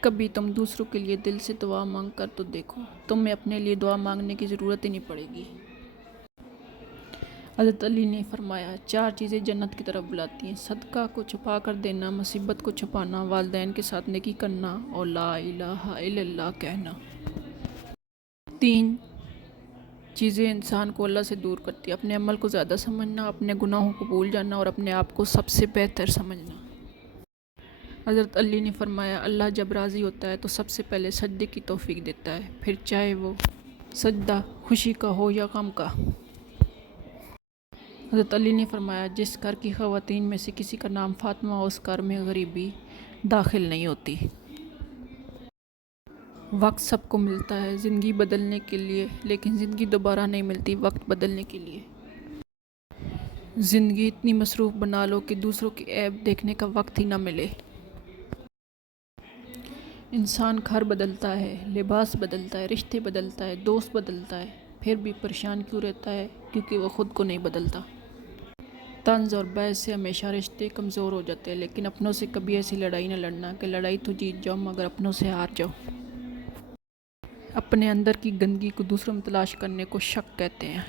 کبھی تم دوسروں کے لیے دل سے دعا مانگ کر تو دیکھو، تمہیں اپنے لیے دعا مانگنے کی ضرورت ہی نہیں پڑے گی۔ حضرت علی نے فرمایا، 4 چیزیں جنت کی طرف بلاتی ہیں: صدقہ کو چھپا کر دینا، مصیبت کو چھپانا، والدین کے ساتھ نیکی کرنا اور لا الہ الا اللہ کہنا۔ 3 چیزیں انسان کو اللہ سے دور کرتی ہیں: اپنے عمل کو زیادہ سمجھنا، اپنے گناہوں کو بھول جانا اور اپنے آپ کو سب سے بہتر سمجھنا۔ حضرت علی نے فرمایا، اللہ جب راضی ہوتا ہے تو سب سے پہلے سجدے کی توفیق دیتا ہے، پھر چاہے وہ سجدہ خوشی کا ہو یا غم کا۔ حضرت علی نے فرمایا، جس گھر کی خواتین میں سے کسی کا نام فاطمہ ہو، اس گھر میں غریبی داخل نہیں ہوتی۔ وقت سب کو ملتا ہے زندگی بدلنے کے لیے، لیکن زندگی دوبارہ نہیں ملتی وقت بدلنے کے لیے۔ زندگی اتنی مصروف بنا لو کہ دوسروں کی عیب دیکھنے کا وقت ہی نہ ملے۔ انسان گھر بدلتا ہے، لباس بدلتا ہے، رشتے بدلتا ہے، دوست بدلتا ہے، پھر بھی پریشان کیوں رہتا ہے؟ کیونکہ وہ خود کو نہیں بدلتا۔ طنز اور بحث سے ہمیشہ رشتے کمزور ہو جاتے ہیں، لیکن اپنوں سے کبھی ایسی لڑائی نہ لڑنا کہ لڑائی تو جیت جاؤ مگر اپنوں سے ہار جاؤ۔ اپنے اندر کی گندگی کو دوسروں میں تلاش کرنے کو شک کہتے ہیں۔